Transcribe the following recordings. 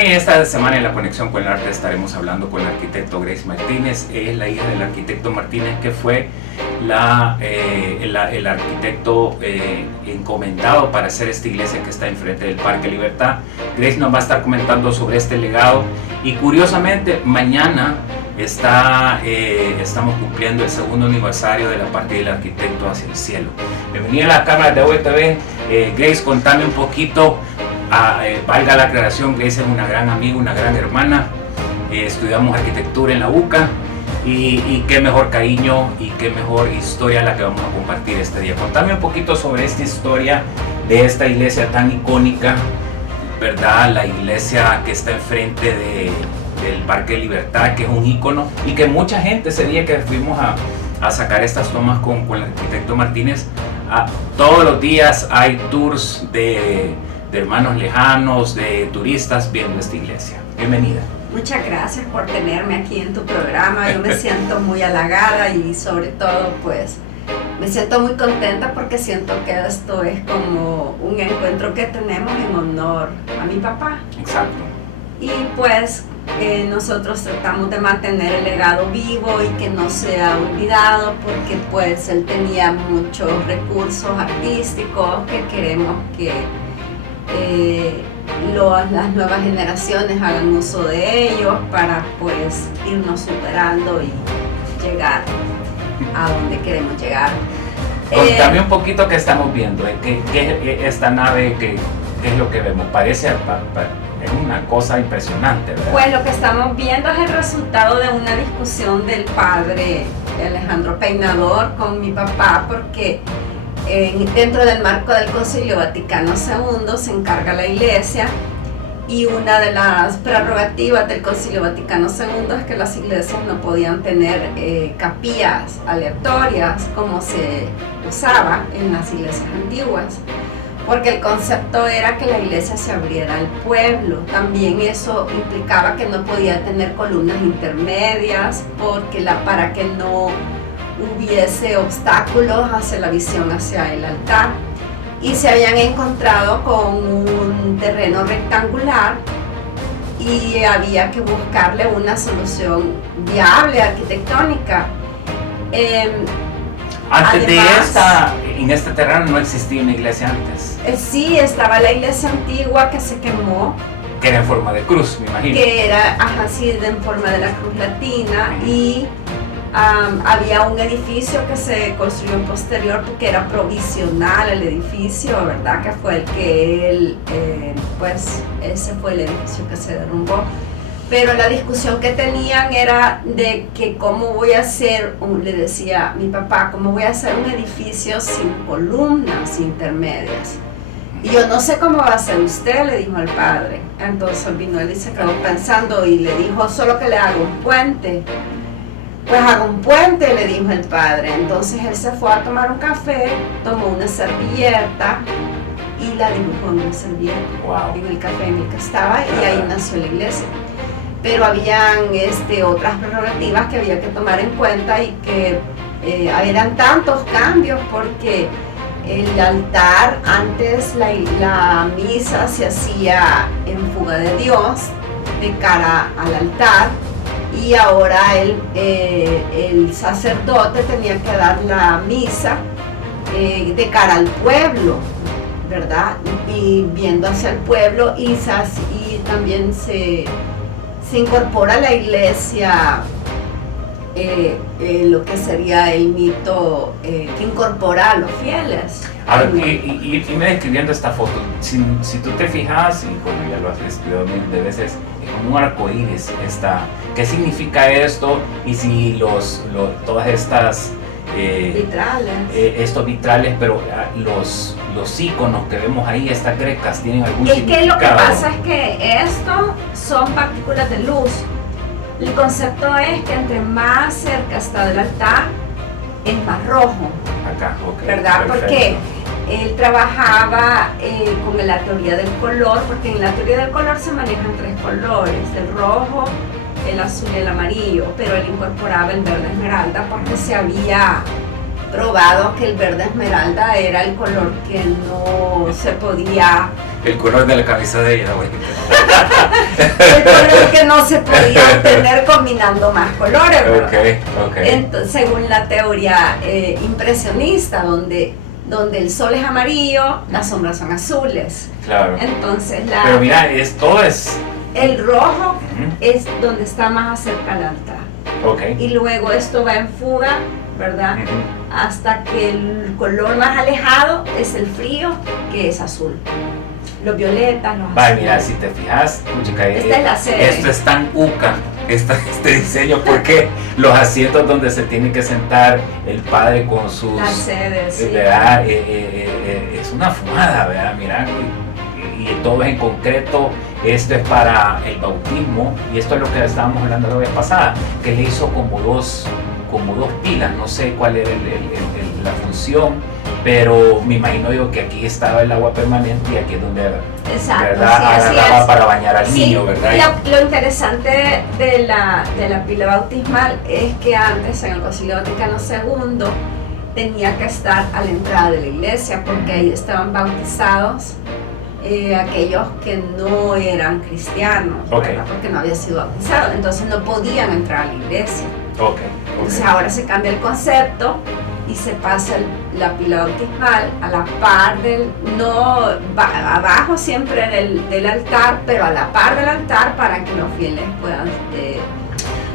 Bueno, y esta semana en La Conexión con el Arte estaremos hablando con el arquitecto Grace Martínez. Es la hija del arquitecto Martínez, que fue el arquitecto encomendado para hacer esta iglesia que está enfrente del Parque Libertad. Grace nos va a estar comentando sobre este legado, y curiosamente mañana estamos cumpliendo el segundo aniversario de la partida del arquitecto hacia el cielo. Bienvenida a la cámara de OVTV. Grace, contame un poquito. Valga la aclaración, Grace es una gran amiga, una gran hermana. Estudiamos arquitectura en la UCA, y qué mejor cariño y qué mejor historia la que vamos a compartir este día. Contame un poquito sobre esta historia de esta iglesia tan icónica, ¿verdad? La iglesia que está enfrente del Parque Libertad, que es un ícono, y que mucha gente ese día que fuimos a sacar estas tomas con el arquitecto Martínez, todos los días hay tours de hermanos lejanos, de turistas viendo esta iglesia. Bienvenida. Muchas gracias por tenerme aquí en tu programa. Yo me siento muy halagada y sobre todo pues me siento muy contenta porque siento que esto es como un encuentro que tenemos en honor a mi papá. Exacto. Y pues nosotros tratamos de mantener el legado vivo y que no sea olvidado, porque pues él tenía muchos recursos artísticos que queremos que las nuevas generaciones hagan uso de ellos para pues irnos superando y llegar a donde queremos llegar. Contame un poquito qué estamos viendo, ¿qué esta nave, qué es lo que vemos? Parece es una cosa impresionante, ¿verdad? Pues lo que estamos viendo es el resultado de una discusión del padre Alejandro Peinador con mi papá, porque dentro del marco del Concilio Vaticano II se encarga la iglesia, y una de las prerrogativas del Concilio Vaticano II es que las iglesias no podían tener capillas aleatorias como se usaba en las iglesias antiguas, porque el concepto era que la iglesia se abriera al pueblo. También eso implicaba que no podía tener columnas intermedias, para que no hubiese obstáculos hacia la visión hacia el altar, y se habían encontrado con un terreno rectangular y había que buscarle una solución viable arquitectónica. En este terreno no existía una iglesia antes. Sí, estaba la iglesia antigua que se quemó, que era en forma de cruz, me imagino. Que era así, en forma de la cruz latina, y había un edificio que se construyó en posterior porque era provisional el edificio, ¿verdad? Que fue el que él, pues ese fue el edificio que se derrumbó. Pero la discusión que tenían era de que cómo voy a hacer, le decía mi papá, cómo voy a hacer un edificio sin columnas intermedias. Y yo no sé cómo va a hacer usted, le dijo al padre. Entonces vino él y se quedó pensando y le dijo, solo que le hago un puente. Pues hago un puente, le dijo el padre. Entonces él se fue a tomar un café, tomó una servilleta y la dibujó en una servilleta, wow, en el café en el que estaba, y ahí nació la iglesia. Pero habían otras prerrogativas que había que tomar en cuenta, y que eran tantos cambios, porque el altar, antes la misa se hacía en fuga de Dios, de cara al altar, y ahora el sacerdote tenía que dar la misa de cara al pueblo, ¿verdad? Y viendo hacia el pueblo, y también se incorpora a la iglesia lo que sería el mito que incorpora a los fieles. Ahora, y describiendo esta foto, si tú te fijas, y bueno, ya lo has estudiado mil de veces, es como un arcoíris. ¿Qué significa esto? Y si todas estas vitrales, estos vitrales, pero los iconos que vemos ahí, estas grecas, ¿tienen algún significado? Es que lo que pasa es que esto son partículas de luz. El concepto es que entre más cerca está del altar, es más rojo. Acá, ok, ¿verdad? perfecto. Porque él trabajaba con la teoría del color, porque en la teoría del color se manejan tres colores: el rojo, el azul y el amarillo, pero él incorporaba el verde esmeralda porque se había probado que el verde esmeralda era el color que no se podía, El color de la cabeza de ella, abuelita. el color que no se podía obtener combinando más colores, ¿verdad? Ok. Entonces, según la teoría impresionista, donde el sol es amarillo, las sombras son azules. Claro. Entonces Pero mira, todo es... el rojo Ujú. es donde está más cerca al altar. Ok. Y luego esto va en fuga, ¿verdad? Ujú. Hasta que el color más alejado es el frío, que es azul. Los violetas, los Vale, azules. mira, si te fijas, puchica, Esta es la sede. esto es tan uca, este diseño, porque los asientos donde se tiene que sentar el padre con sus... Las sedes, sí. ¿verdad? Es una fumada, ¿verdad? Mira, y todo es en concreto. Esto es para el bautismo, y esto es lo que estábamos hablando la vez pasada, que le hizo como dos pilas, no sé cuál era la función, pero me imagino yo que aquí estaba el agua permanente y aquí es donde, Exacto, ¿verdad? sí, así Agarraba es. para bañar al Sí, niño, ¿verdad? Lo interesante de la pila bautismal es que antes, en el Concilio Vaticano II, tenía que estar a la entrada de la iglesia, porque ahí estaban bautizados aquellos que no eran cristianos, ¿verdad? Porque no habían sido bautizados, entonces no podían entrar a la iglesia. Entonces ahora se cambia el concepto y se pasa la pila bautismal a la par abajo siempre del altar, pero a la par del altar, para que los fieles puedan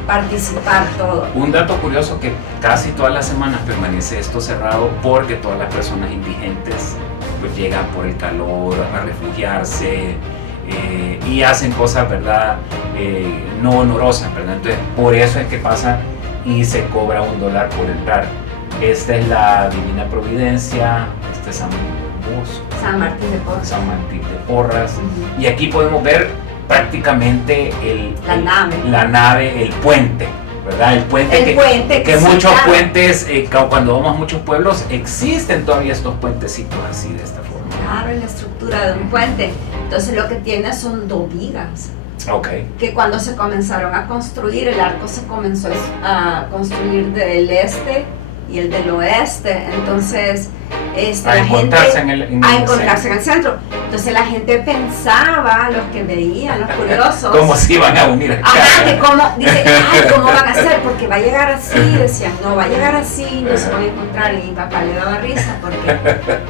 participar todos. Un dato curioso, que casi todas las semanas permanece esto cerrado, porque todas las personas indigentes pues llegan por el calor a refugiarse y hacen cosas, ¿verdad? No honorosas, ¿verdad? Entonces por eso es que pasa y se cobra $1 por entrar. Esta es la Divina Providencia, este es San Martín de Porras. San Martín de Porras. Y aquí podemos ver prácticamente la nave, el puente, ¿verdad? El puente que muchos puentes, cuando vamos a muchos pueblos, existen todavía estos puentecitos así, de esta forma. Claro, es la estructura de un puente. Entonces lo que tiene son 2 vigas. Que cuando se comenzaron a construir, el arco se comenzó a construir del este y el del oeste. Entonces a encontrarse en el centro. Entonces la gente pensaba, los que veían, los curiosos, cómo se iban a unir acá. Ajá, que ¿cómo van a hacer? Porque va a llegar así, decían, no, va a llegar así, no se van a encontrar. Y mi papá le daba risa porque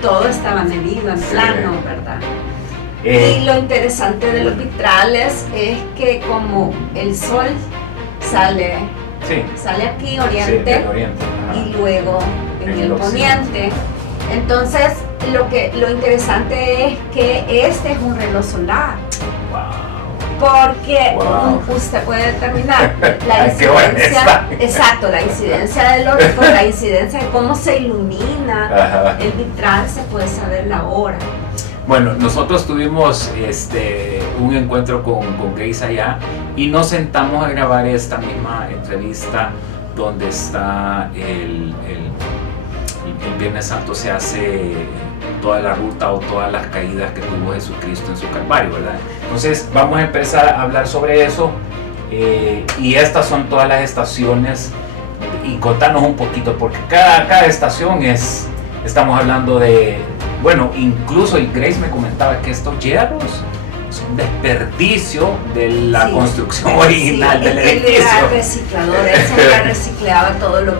todo estaba medido en plano, ¿verdad? Y lo interesante de los vitrales es que como el sol sale aquí, oriente, y luego en el poniente. Entonces, lo interesante es que este es un reloj solar. Porque usted puede determinar la incidencia, exacto, la incidencia de la incidencia de cómo se ilumina el vitral, se puede saber la hora. Bueno, nosotros tuvimos un encuentro con Grace allá y nos sentamos a grabar esta misma entrevista donde está el Viernes Santo, se hace toda la ruta o todas las caídas que tuvo Jesucristo en su Calvario, ¿verdad? Entonces vamos a empezar a hablar sobre eso y estas son todas las estaciones, y contarnos un poquito, porque cada estación estamos hablando de, bueno, incluso, y Grace me comentaba que estos hierros son desperdicio de la construcción original del edificio. Él era reciclador, él siempre reciclaba todo lo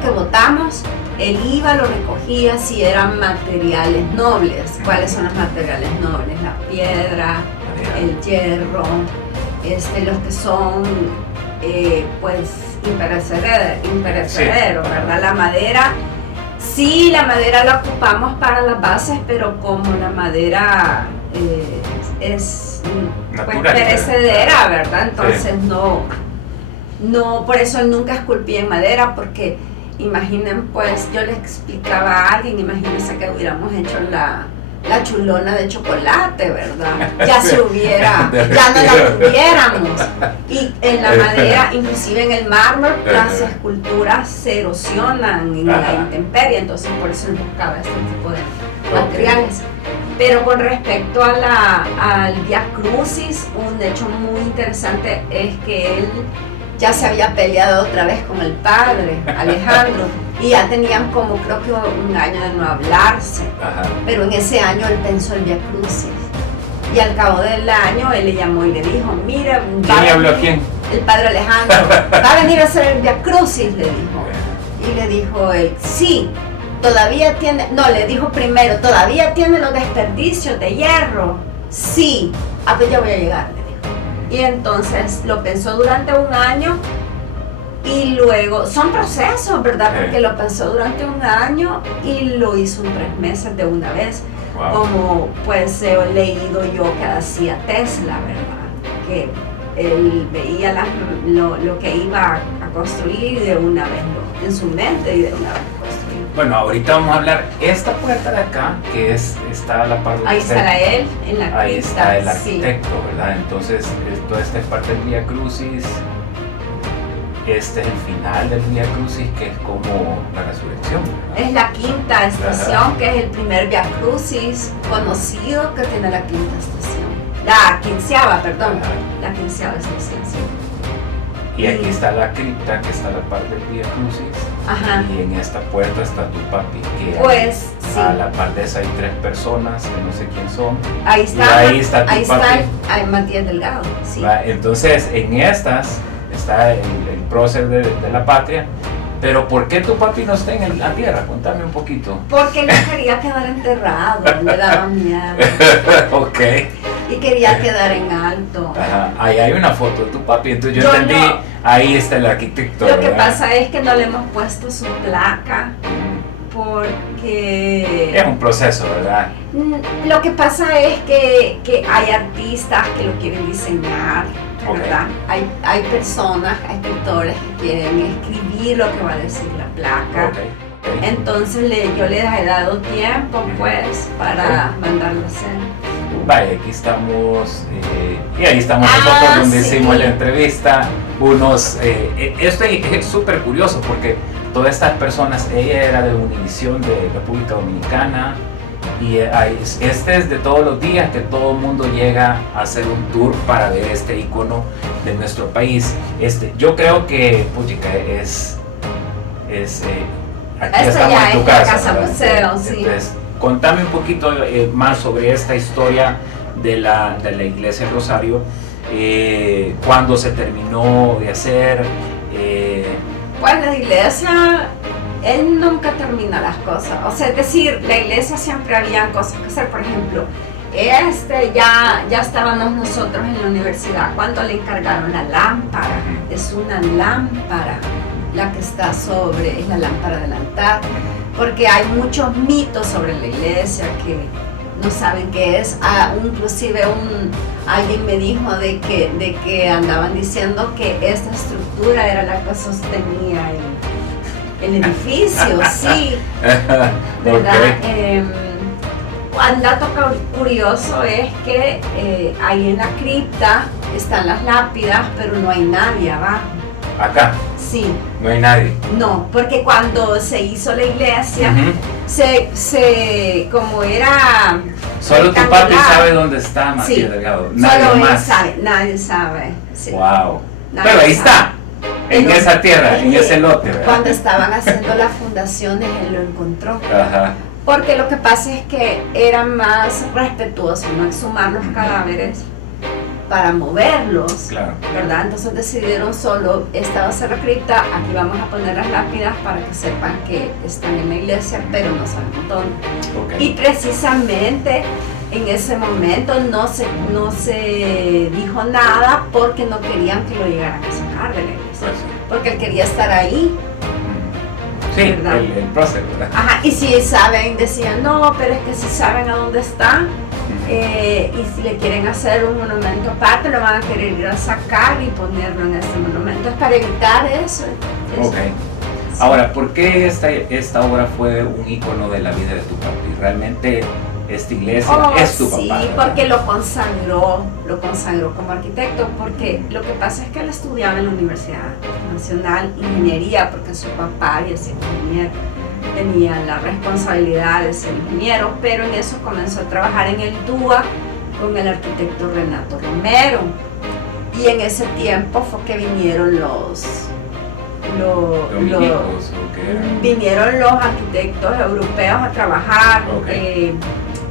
que botamos. Él iba, lo recogía si eran materiales nobles. ¿Cuáles son los materiales nobles? La piedra, el hierro, los que son pues imperecederos, ¿verdad? La madera. Sí, la madera la ocupamos para las bases, pero como la madera es pues, perecedera, ¿verdad? Entonces no, por eso nunca esculpí en madera, porque imaginen, pues yo les explicaba a alguien, imagínense que hubiéramos hecho la chulona de chocolate, ¿verdad? Ya no la tuviéramos. Y en la madera, inclusive en el mármol, las esculturas se erosionan en la intemperie, entonces por eso él buscaba este tipo de materiales. Pero con respecto al Via Crucis, un hecho muy interesante es que él ya se había peleado otra vez con el padre Alejandro, y ya tenían como creo que un año de no hablarse. Ajá. Pero en ese año él pensó el Vía Crucis. Y al cabo del año él le llamó y le dijo, mira, ¿Quién le habló a quién? el padre Alejandro, va a venir a hacer el Vía Crucis, le dijo. Y le dijo él, sí, todavía tiene, no, le dijo primero, todavía tiene los desperdicios de hierro. Sí, pues ya voy a llegar, le dijo. Y entonces lo pensó durante un año y luego, son procesos, ¿verdad? Porque lo pensó durante un año y lo hizo en 3 meses de una vez. Wow. Como pues he leído yo que hacía Tesla, ¿verdad? Que él veía lo que iba a construir y de una vez en su mente y de una vez construir. Bueno, ahorita vamos a hablar esta puerta de acá, que está a la parte ahí estará él en la cripta. Ahí está el sí. arquitecto, ¿verdad? Entonces, toda esta es parte del Vía Crucis. Este es el final del Vía Crucis, que es como la resurrección, ¿verdad? Es la 5ª estación, Ajá. que es el primer Vía Crucis conocido que tiene la 5ª estación. La 15ª, perdón. Ajá. La 15ª estación, sí. Y aquí está la cripta, que está a la par del Vía Crucis. Ajá. Y en esta puerta está tu papi, que Pues, sí. a la par de esa hay 3 personas, que no sé quién son. Ahí está, Y ahí está tu papi. ahí Matías Delgado, sí. ¿Va? Entonces, en estas está el prócer de la patria. Pero ¿por qué tu papi no está en la tierra? Contame un poquito. Porque no quería quedar enterrado, le daba miedo. Ok. Y quería quedar en alto. Ajá. Ahí hay una foto de tu papi, entonces yo Yo entendí, no. ahí está el arquitecto. Lo que ¿verdad? pasa es que no le hemos puesto su placa porque... Es un proceso, ¿verdad? Lo que pasa es que hay artistas que lo quieren diseñar, ¿verdad? Hay personas, hay escritores que quieren escribir lo que va a decir la placa. Okay. Entonces yo les he dado tiempo pues para mandarlo a hacer. Vale, aquí estamos, y ahí estamos nosotros donde sí. hicimos la entrevista. Esto es súper curioso porque todas estas personas, ella era de Univisión de República Dominicana, y este es de todos los días que todo el mundo llega a hacer un tour para ver este icono de nuestro país. Yo creo que puchica, aquí Esta estamos ya en tu es la casa ¿verdad? museo, sí. Entonces, contame un poquito más sobre esta historia de la iglesia del Rosario, cuándo se terminó de hacer. Pues la iglesia, él nunca termina las cosas. O sea, es decir, la iglesia siempre había cosas que hacer. Por ejemplo, ya estábamos nosotros en la universidad cuando le encargaron la lámpara. Es una lámpara, la que está es la lámpara del altar. Porque hay muchos mitos sobre la iglesia que no saben qué es. Inclusive alguien me dijo de que andaban diciendo que esta estructura era la que sostenía el edificio, sí, ¿verdad? Okay. Un dato curioso es que ahí en la cripta están las lápidas, pero no hay nadie abajo. Acá Sí. no hay nadie. No, porque cuando se hizo la iglesia, Ujú. como era... Solo tu papi rectangular. sabe dónde está Matías Sí, Delgado. Nadie solo él más. sabe, nadie sabe. Sí. Wow. Nadie Pero ahí sabe. está. En Él- esa tierra, en él- ese lote, ¿verdad? Cuando estaban haciendo las fundaciones, él lo encontró. Ajá. Porque lo que pasa es que era más respetuoso no exhumar los cadáveres para moverlos, Claro. ¿verdad? Entonces decidieron solo, esta va a ser la cripta, aquí vamos a poner las lápidas para que sepan que están en la iglesia, pero no sabemos dónde. Ok. Y precisamente en ese momento no se dijo nada porque no querían que lo llegaran a sacar de la iglesia, Pues sí. porque él quería estar ahí. Sí, ¿Verdad? el prócer, ¿verdad? Ajá, y si saben, decían, no, pero es que si saben a dónde está, y si le quieren hacer un monumento aparte, lo van a querer ir a sacar y ponerlo en este monumento. Es para evitar eso. Ok. Ahora, ¿por qué esta obra fue un ícono de la vida de tu papi? Realmente esta iglesia es tu sí, papá, ¿verdad? porque lo consagró como arquitecto, porque lo que pasa es que él estudiaba en la Universidad Nacional Ingeniería, porque su papá había sido ingeniero, tenía la responsabilidad de ser ingeniero, pero en eso comenzó a trabajar en el DUA con el arquitecto Renato Romero, y en ese tiempo fue que vinieron ¿Dominicos o qué eran? vinieron los arquitectos europeos a trabajar, Okay.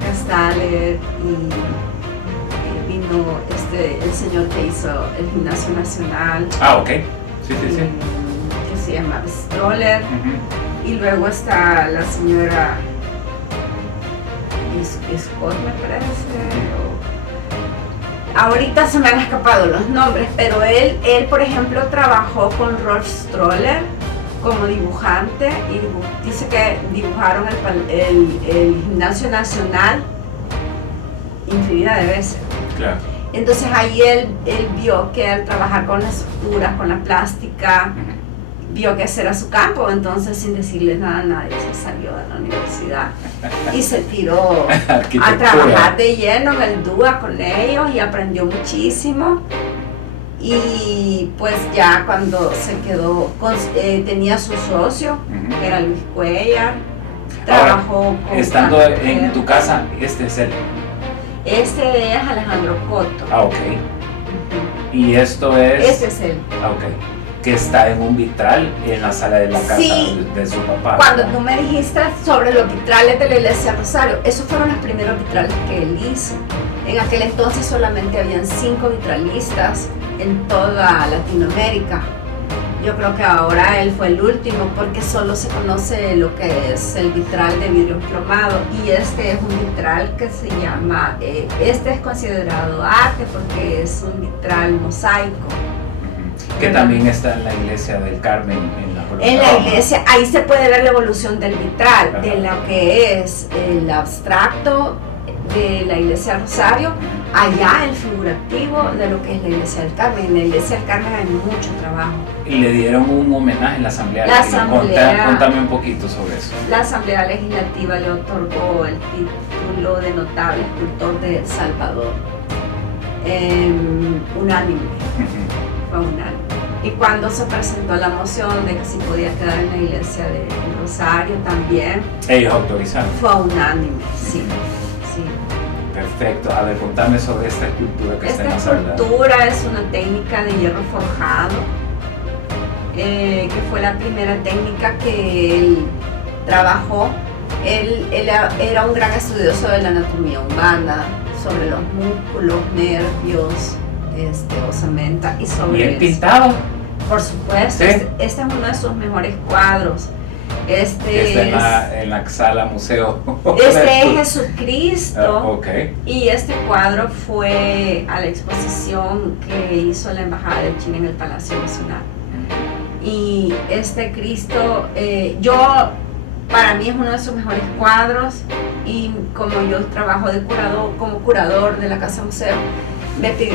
Castaller y vino el señor que hizo el Gimnasio Nacional, Ok. Sí. que se llama Stroller, Ujú. y luego está la señora Scott, me parece. Ahorita se me han escapado los nombres, pero él por ejemplo trabajó con Rolf Stroller como dibujante y dice que dibujaron el Gimnasio Nacional infinidad de veces. Claro. Entonces ahí él vio que al trabajar con las estructuras, con la plástica, Ujú. vio que ese era su campo, entonces sin decirle nada a nadie se salió de la universidad y se tiró a Arquitectura. trabajar de lleno en el DUA con ellos y aprendió muchísimo. Y pues ya cuando se quedó, tenía su socio, Ujú. que era Luis Cuellar, trabajó con... Estando Frank en Kerr. tu casa, este es él. Este es Alejandro Coto. Ok. Y esto es... Este es él. Ok. Que está en un vitral en la sala de la casa Sí. de su papá. Cuando ¿verdad? tú me dijiste sobre los vitrales de la iglesia Rosario, esos fueron los primeros vitrales que él hizo. En aquel entonces solamente habían 5 vitralistas en toda Latinoamérica. Yo creo que ahora él fue el último porque solo se conoce lo que es el vitral de vidrio emplomado, y este es un vitral que se llama, este es considerado arte porque es un vitral mosaico. Que también está en la iglesia del Carmen en la Colonia En la Roma. iglesia, ahí se puede ver la evolución del vitral, Ajá. de lo que es el abstracto de la iglesia Rosario, allá el figurativo de lo que es la iglesia del Carmen. En la iglesia del Carmen hay mucho trabajo. Y le dieron un homenaje en la asamblea. La asamblea- Contame un poquito sobre eso. La Asamblea Legislativa le otorgó el título de notable escultor de El Salvador. Unánime, fue unánime. Y cuando se presentó la moción de que si podía quedar en la iglesia de Rosario también, Ellos autorizaron. fue unánime, sí. Sí. Perfecto. A ver, contame sobre esta escultura que está en la Esta sala. escultura es una técnica de hierro forjado, que fue la primera técnica que él trabajó. Él era un gran estudioso de la anatomía humana, sobre los músculos, nervios, osamenta y sobre ¿Y él eso. pintaba? Por supuesto, ¿Sí? este es uno de sus mejores cuadros. Que está en la sala museo. Este es Jesucristo. Ok. Y este cuadro fue a la exposición que hizo la Embajada de China en el Palacio Nacional. Y este Cristo, para mí es uno de sus mejores cuadros, y como yo trabajo como curador de la Casa Museo,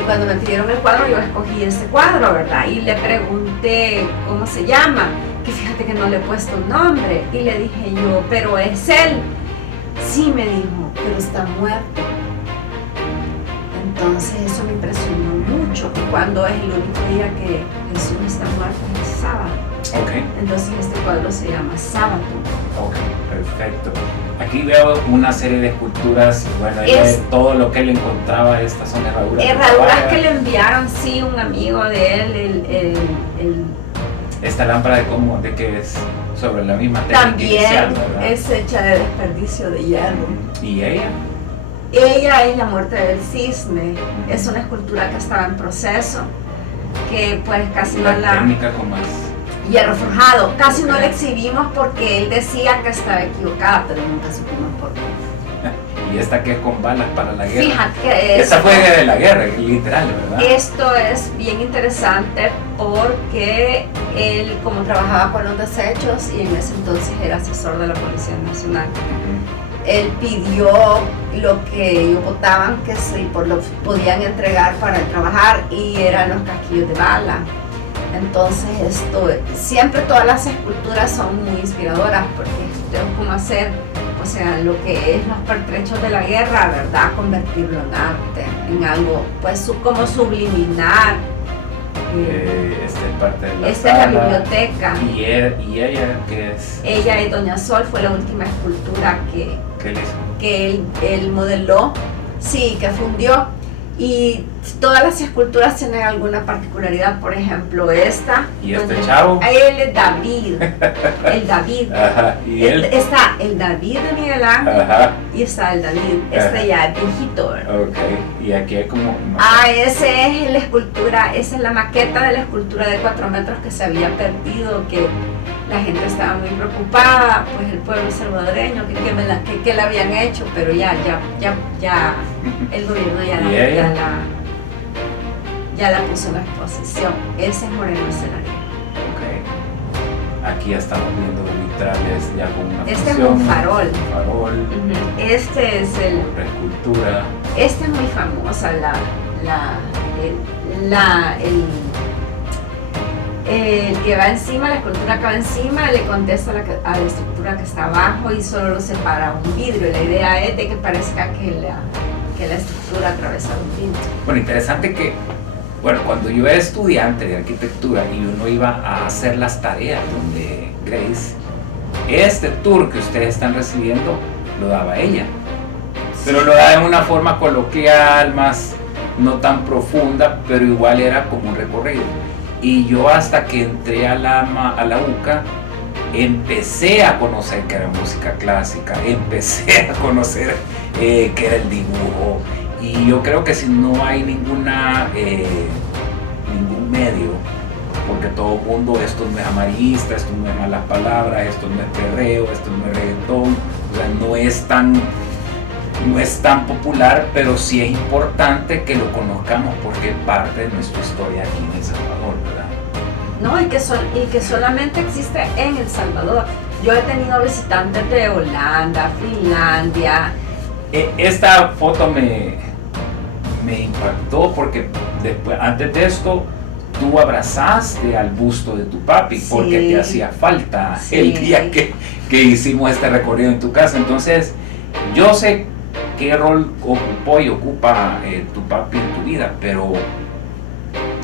cuando me pidieron el cuadro, yo escogí este cuadro, ¿verdad? Y le pregunté cómo se llama, que fíjate que no le he puesto un nombre, y le dije yo, pero es él. Sí, me dijo, pero está muerto. Entonces eso me impresionó mucho, y cuando es el único día que Jesús está muerto es el sábado. Ok. Entonces este cuadro se llama Sábado. Ok, perfecto. Aquí veo una serie de esculturas, bueno, Es- todo lo que él encontraba, estas son herraduras. Herraduras que le enviaron, sí, un amigo de él, Esta lámpara de que es sobre la misma técnica inicial, también ¿verdad? es hecha de desperdicio de hierro. ¿Y ella? Ella es la muerte del cisne, es una escultura que estaba en proceso, que pues casi no La la... técnica con más. Hierro forjado, casi no Ok. la exhibimos porque él decía que estaba equivocada, pero nunca supimos por qué. Y esta que es con balas para la guerra. Fíjate que Esta fue de la guerra, literal, ¿verdad? esto es bien interesante porque él, como trabajaba con los desechos y en ese entonces era asesor de la Policía Nacional, él pidió lo que ellos votaban que lo podían entregar para trabajar, y eran los casquillos de bala. Entonces siempre todas las esculturas son muy inspiradoras porque es como hacer, o sea, lo que es los pertrechos de la guerra, ¿verdad? Convertirlo en arte, en algo, pues como subliminar. Esta es parte de la Esta es la sala. biblioteca. ¿Y ella qué es? Ella es Doña Sol, fue la última escultura ¿Qué le hizo? que él modeló, sí, que fundió. Y todas las esculturas tienen alguna particularidad, por ejemplo esta. ¿Y este chavo? Él es David, el David. Ajá. ¿Y él? Está el David de Miguel Ángel. Ajá. Y está el David, este ya es viejito. Ok, y aquí hay como... Ese es la escultura, esa es la maqueta de la escultura de 4 metros que se había perdido, que la gente estaba muy preocupada, pues el pueblo salvadoreño, que la habían hecho, pero ya el gobierno ya la puso en exposición. Ese es Moreno Escenario. Ok. Aquí ya estamos viendo vitrales ya con una Este función, es un farol. Este es otra escultura. Este es muy famosa, el que va encima, la escultura que va encima, le contesta a la estructura que está abajo y solo lo separa un vidrio. La idea es de que parezca que la estructura atraviesa un vidrio. Bueno, interesante que, bueno, cuando yo era estudiante de arquitectura y uno iba a hacer las tareas donde Grace, este tour que ustedes están recibiendo lo daba ella, pero lo daba en una forma coloquial, más no tan profunda, pero igual era como un recorrido. Y yo hasta que entré a la UCA empecé a conocer que era música clásica, empecé a conocer que era el dibujo, y yo creo que si no hay ningún medio, porque todo el mundo, esto no es amarillista, esto no es malas palabras, esto no es perreo, esto no es reggaetón, o sea, no es tan popular, pero sí es importante que lo conozcamos porque es parte de nuestra historia aquí en El Salvador, ¿verdad? No, y que solamente existe en El Salvador. Yo he tenido visitantes de Holanda, Finlandia. Esta foto me impactó porque antes de esto tú abrazaste al busto de tu papi, sí, porque te hacía falta, sí, el día que hicimos este recorrido en tu casa. Entonces yo sé qué rol ocupó y ocupa tu papi en tu vida,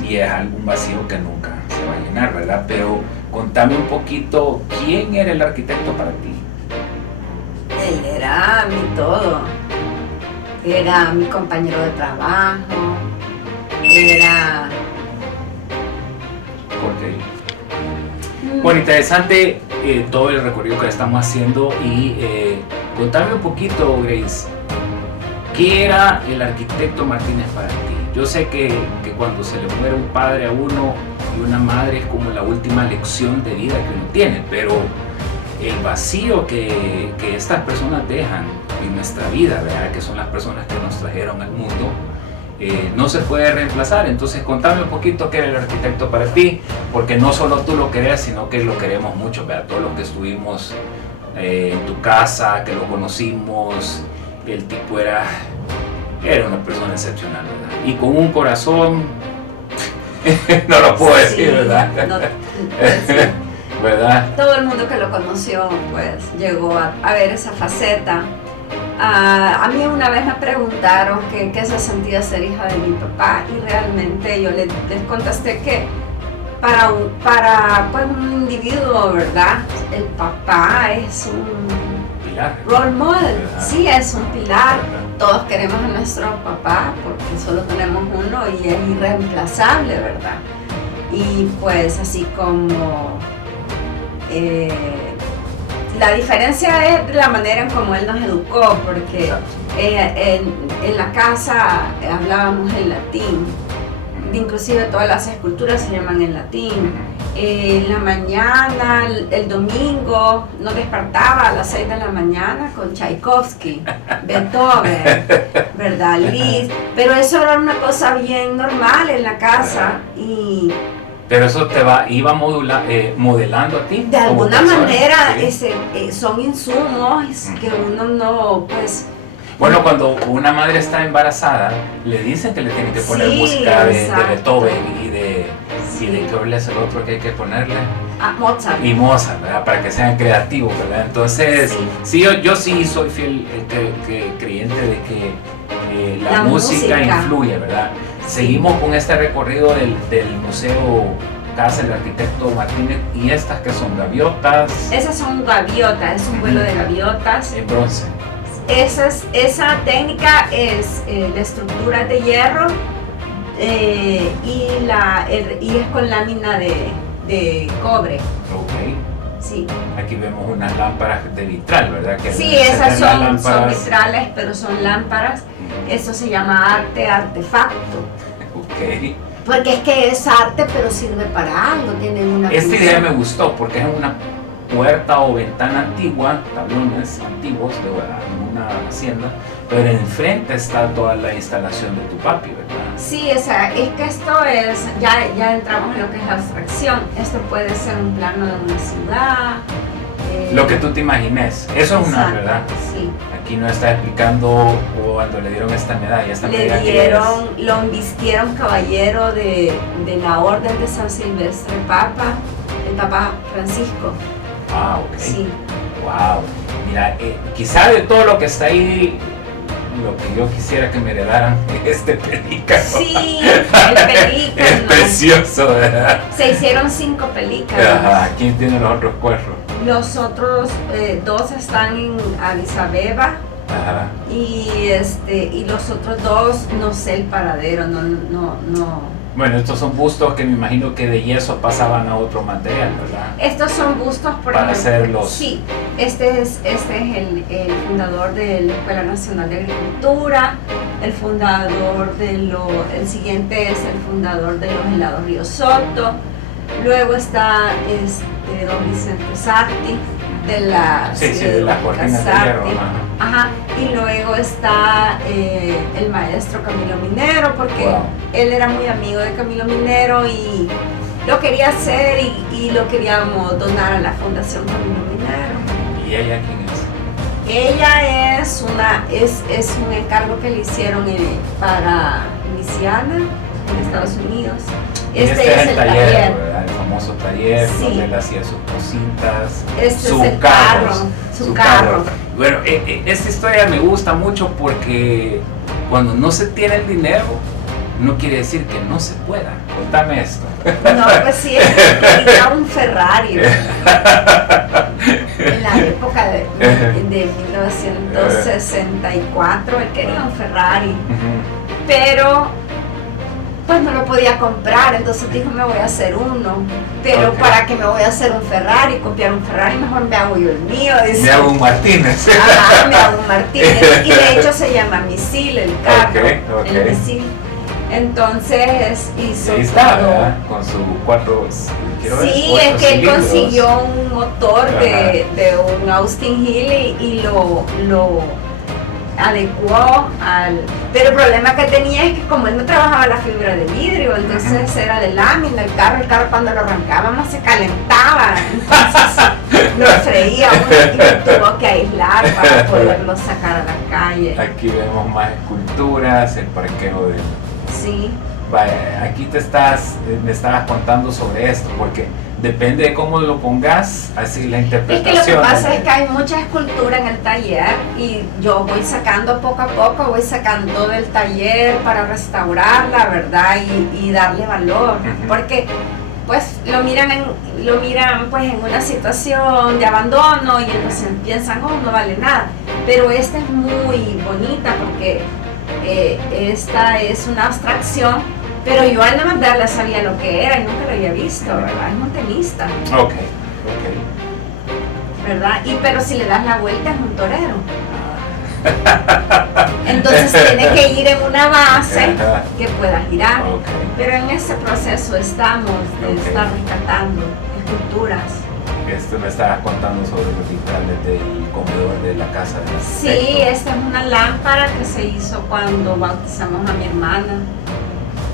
y es algún vacío que nunca se va a llenar, ¿verdad? Pero contame un poquito, ¿quién era el arquitecto para ti? Él era mi todo, era mi compañero de trabajo, era... Okay. Bueno, interesante todo el recorrido que estamos haciendo, y contame un poquito, Grace, ¿qué era el arquitecto Martínez para ti? Yo sé que cuando se le muere un padre a uno y una madre es como la última lección de vida que uno tiene, pero el vacío que estas personas dejan en nuestra vida, ¿verdad? Que son las personas que nos trajeron al mundo, no se puede reemplazar. Entonces contame un poquito qué era el arquitecto para ti, porque no solo tú lo querías, sino que lo queremos mucho, ¿verdad? Todos los que estuvimos en tu casa, que lo conocimos, el tipo era una persona excepcional, ¿verdad? Y con un corazón, no lo puedo decir, ¿verdad? No, ¿verdad? Todo el mundo que lo conoció, pues, llegó a ver esa faceta. A mí una vez me preguntaron qué se sentía ser hija de mi papá, y realmente yo les contesté que para pues, un individuo, ¿verdad? El papá es un pilar, role model, ¿verdad? Sí, es un pilar. Todos queremos a nuestro papá porque solo tenemos uno y es irreemplazable, ¿verdad? Y pues así como la diferencia es la manera en cómo él nos educó, porque en la casa hablábamos en latín, inclusive todas las esculturas se llaman en latín. En la mañana, el domingo, nos despertaba a las 6 de la mañana con Tchaikovsky, Beethoven, ¿verdad? Liszt, pero eso era una cosa bien normal en la casa. Pero eso iba modelando a ti. De alguna persona, manera, ¿sí? son insumos que uno no, pues... Bueno, cuando una madre está embarazada, le dicen que le tienen que poner música de Beethoven y de qué es el otro que hay que ponerle. Mozart. Y Mozart, ¿verdad? Para que sean creativos, ¿verdad? Entonces, sí, yo sí soy fiel creyente de que la música influye, ¿verdad? Seguimos con este recorrido del Museo Casa del Arquitecto Martínez, y estas que son gaviotas. Esas son gaviotas, es un vuelo de gaviotas. En bronce. Esa técnica es la estructura de hierro y es con lámina de cobre. Ok. Sí. Aquí vemos unas lámparas de vitral, ¿verdad? Que Sí, esas son vitrales, pero son lámparas. Eso se llama arte artefacto. Ok. Porque es que es arte, pero sirve para algo, tiene una Esta función. idea me gustó porque es una puerta o ventana antigua, tablones antiguos de una hacienda, pero enfrente está toda la instalación de tu papi, ¿verdad? Sí, es que esto es, ya entramos en lo que es la abstracción. Esto puede ser un plano de una ciudad. Lo que tú te imagines, eso es una, exacto, ¿verdad? Sí. Aquí no está explicando cuando le dieron esta medalla. Lo invistieron caballero de la Orden de San Silvestre Papa, el Papa Francisco. Ah, ok. Sí. Wow. Mira, quizá de todo lo que está ahí, lo que yo quisiera que me heredaran es este pelícano. Sí, el pelícano. Es precioso, ¿verdad? Se hicieron 5 pelícanos. Ajá, ¿quién tiene los otros 4? Los otros 2 están en Addis Abeba. Ajá. Y los otros 2 no sé el paradero, no. Bueno, estos son bustos que me imagino que de yeso pasaban a otro material, ¿verdad? Estos son bustos para hacerlos. Sí, este es el fundador de la Escuela Nacional de Agricultura, el siguiente es el fundador de los helados Río Soto, luego está don Vicente Sarti, de la de las cortinas de hierro. Ajá. Y luego está el maestro Camilo Minero, porque él era muy amigo de Camilo Minero y lo quería hacer y lo queríamos donar a la Fundación Camilo Minero. ¿Y ella quién es? Ella es un encargo que le hicieron para Luisiana, en Estados Unidos. Este es el taller, ¿verdad? El famoso taller donde él hacía sus cositas, su carro. Bueno, esta historia me gusta mucho porque cuando no se tiene el dinero, no quiere decir que no se pueda. Contame esto. No, pues sí, él quería un Ferrari. En la época de 1964, él quería un Ferrari. Pero pues no lo podía comprar, entonces dijo, me voy a hacer uno, pero ¿para qué me voy a hacer un Ferrari? Copiar un Ferrari, mejor me hago yo el mío. Dice. Me hago un Martínez. Ajá, me hago un Martínez. Y de hecho se llama Misil el carro, el Misil. Entonces hizo ahí está, ¿verdad? Con su 4. Sí, es que él consiguió un motor de un Austin Hill y lo adecuó pero el problema que tenía es que como él no trabajaba la fibra de vidrio, entonces era de lámina el carro cuando lo arrancábamos se calentaba, entonces lo freía uno y lo tuvo que aislar para poderlo sacar a la calle. Aquí vemos más esculturas, el parqueo de... Sí. Vaya, aquí me estabas contando sobre esto, porque depende de cómo lo pongas, así la interpretación. Es que lo que pasa es que hay mucha escultura en el taller y yo voy sacando poco a poco, voy sacando del taller para restaurarla, ¿verdad? Y darle valor, porque pues lo miran pues en una situación de abandono y entonces piensan, no vale nada, pero esta es muy bonita porque esta es una abstracción. Pero yo al no verla sabía lo que era y nunca lo había visto, ¿verdad? Es un tenista. Ok. ¿Verdad? Pero si le das la vuelta es un torero. Entonces tiene que ir en una base que pueda girar. Pero en ese proceso estamos de estar rescatando esculturas. Esto me estabas contando sobre los vitrales del comedor de la casa de la Sí, esta es una lámpara que se hizo cuando bautizamos a mi hermana,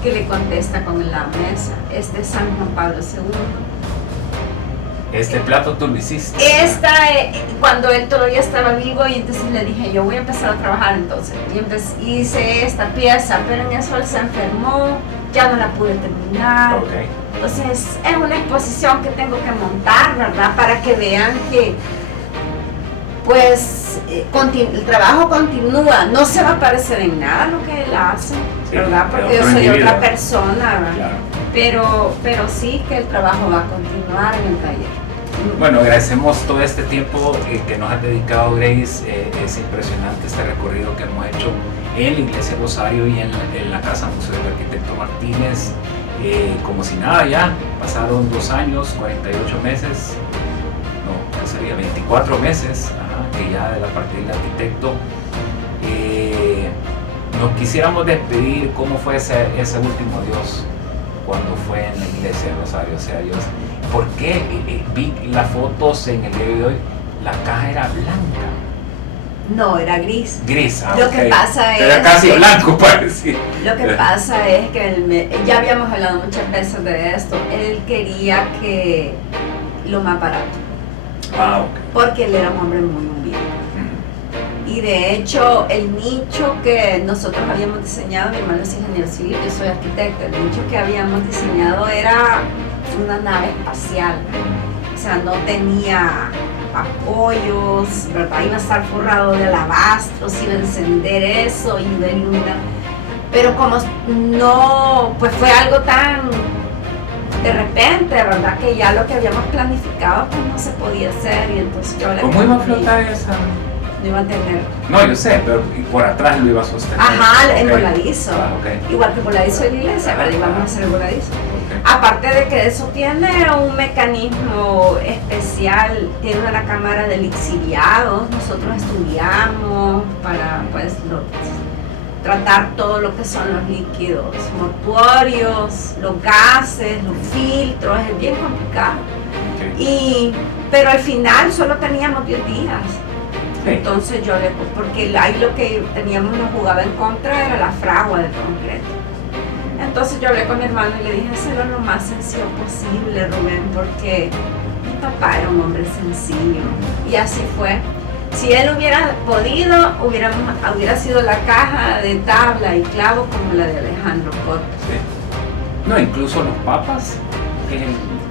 que le contesta con la mesa. Este es San Juan Pablo II. Este plato tú lo hiciste. Cuando él todavía estaba vivo y entonces le dije, yo voy a empezar a trabajar entonces. Y hice esta pieza, pero en eso él se enfermó, ya no la pude terminar. Entonces es una exposición que tengo que montar, ¿verdad? Para que vean que pues el trabajo continúa, no se va a parecer en nada lo que él hace, ¿verdad? Porque yo soy otra persona, ¿verdad? Claro. Pero sí que el trabajo va a continuar en el taller. Bueno, agradecemos todo este tiempo que nos has dedicado, Grace. Es impresionante este recorrido que hemos hecho en la Iglesia Rosario y en la Casa Museo del Arquitecto Martínez. Como si nada ya, pasaron 2 años, 48 meses, no, ¿qué sería? 24 meses, que ya de la partida del arquitecto. Nos quisiéramos despedir. ¿Cómo fue ese último adiós cuando fue en la Iglesia de Rosario? O sea, Dios, ¿por qué? Vi las fotos en el día de hoy, la caja era blanca. No, era gris. Gris, Lo que pasa era es casi que, blanco, parece. Lo que pasa es que ya habíamos hablado muchas veces de esto. Él quería que lo más barato. Porque él era un hombre muy humilde. Y de hecho, el nicho que nosotros habíamos diseñado, mi hermano es ingeniero civil, yo soy arquitecta, el nicho que habíamos diseñado era una nave espacial. O sea, no tenía apoyos, ¿verdad? Iba a estar forrado de alabastros, iba a encender eso, iba a iluminar. Pero como no, pues fue algo tan de repente, ¿verdad? Que ya lo que habíamos planificado pues no se podía hacer, y entonces yo le ¿Cómo iba a flotar esa? No iba a tener. No, yo sé, pero por atrás lo iba a sostener. Ajá, el voladizo. Okay. Igual que el voladizo de la iglesia, ¿verdad? Íbamos a hacer el voladizo. Aparte de que eso tiene un mecanismo especial, tiene una cámara de lixiviados. Nosotros estudiamos para pues tratar todo lo que son los líquidos mortuorios, los gases, los filtros, es bien complicado. Pero al final solo teníamos 10 días. Entonces yo porque ahí lo que teníamos nos jugaba en contra era la fragua del concreto. Entonces yo hablé con mi hermano y le dije, hacerlo lo más sencillo posible, Rubén, porque mi papá era un hombre sencillo. Y así fue. Si él hubiera podido, hubiera sido la caja de tabla y clavo como la de Alejandro Cotto. Sí. No, incluso los papas.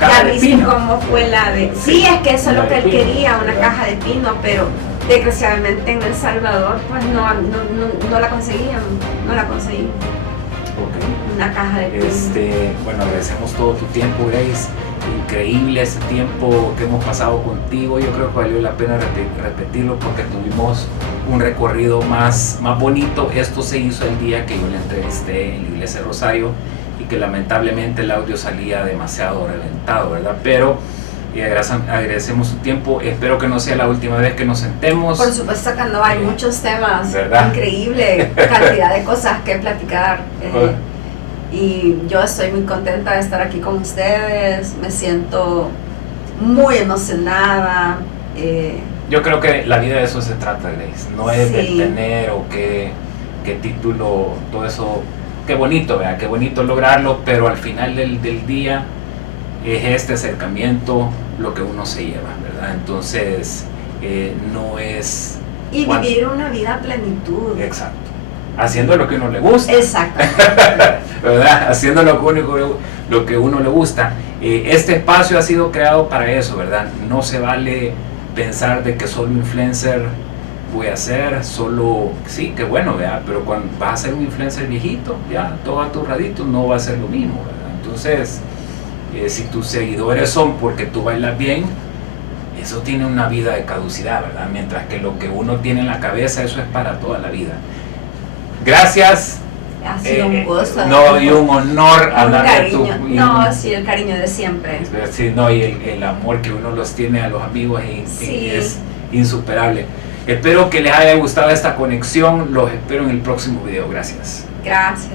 Ya viste cómo fue la de... Sí, es que eso es lo que él quería, una caja de pino, pero desgraciadamente en El Salvador pues no la conseguían, no la conseguimos. Okay. Una caja de pino. Bueno, agradecemos todo tu tiempo, Grace. Increíble ese tiempo que hemos pasado contigo. Yo creo que valió la pena repetirlo porque tuvimos un recorrido más bonito. Esto se hizo el día que yo le entrevisté en la Iglesia de Rosario y que lamentablemente el audio salía demasiado reventado, ¿verdad? Pero agradecemos su tiempo. Espero que no sea la última vez que nos sentemos. Por supuesto que no, hay muchos temas, ¿verdad? Increíble cantidad de cosas que platicar. Y yo estoy muy contenta de estar aquí con ustedes, me siento muy emocionada. Yo creo que la vida de eso se trata, Grace. No es del tener o qué título, todo eso. Qué bonito, ¿verdad? Qué bonito lograrlo, pero al final del día es este acercamiento lo que uno se lleva, ¿verdad? Entonces, no es... Y vivir una vida a plenitud. Exacto. Haciendo lo que uno le gusta. Exacto. ¿Verdad? Haciendo lo que uno le gusta. Este espacio ha sido creado para eso, ¿verdad? No se vale pensar de que solo influencer voy a ser, solo, sí, qué bueno, ¿verdad? Pero cuando vas a ser un influencer viejito, ya, todo aturradito, no va a ser lo mismo, ¿verdad? Entonces, si tus seguidores son porque tú bailas bien, eso tiene una vida de caducidad, ¿verdad? Mientras que lo que uno tiene en la cabeza, eso es para toda la vida. Gracias. Ha sido un gusto. No, y un honor hablar de tu... No, sí, el cariño de siempre. Sí, no, y el amor que uno los tiene a los amigos es insuperable. Espero que les haya gustado esta conexión. Los espero en el próximo video. Gracias. Gracias.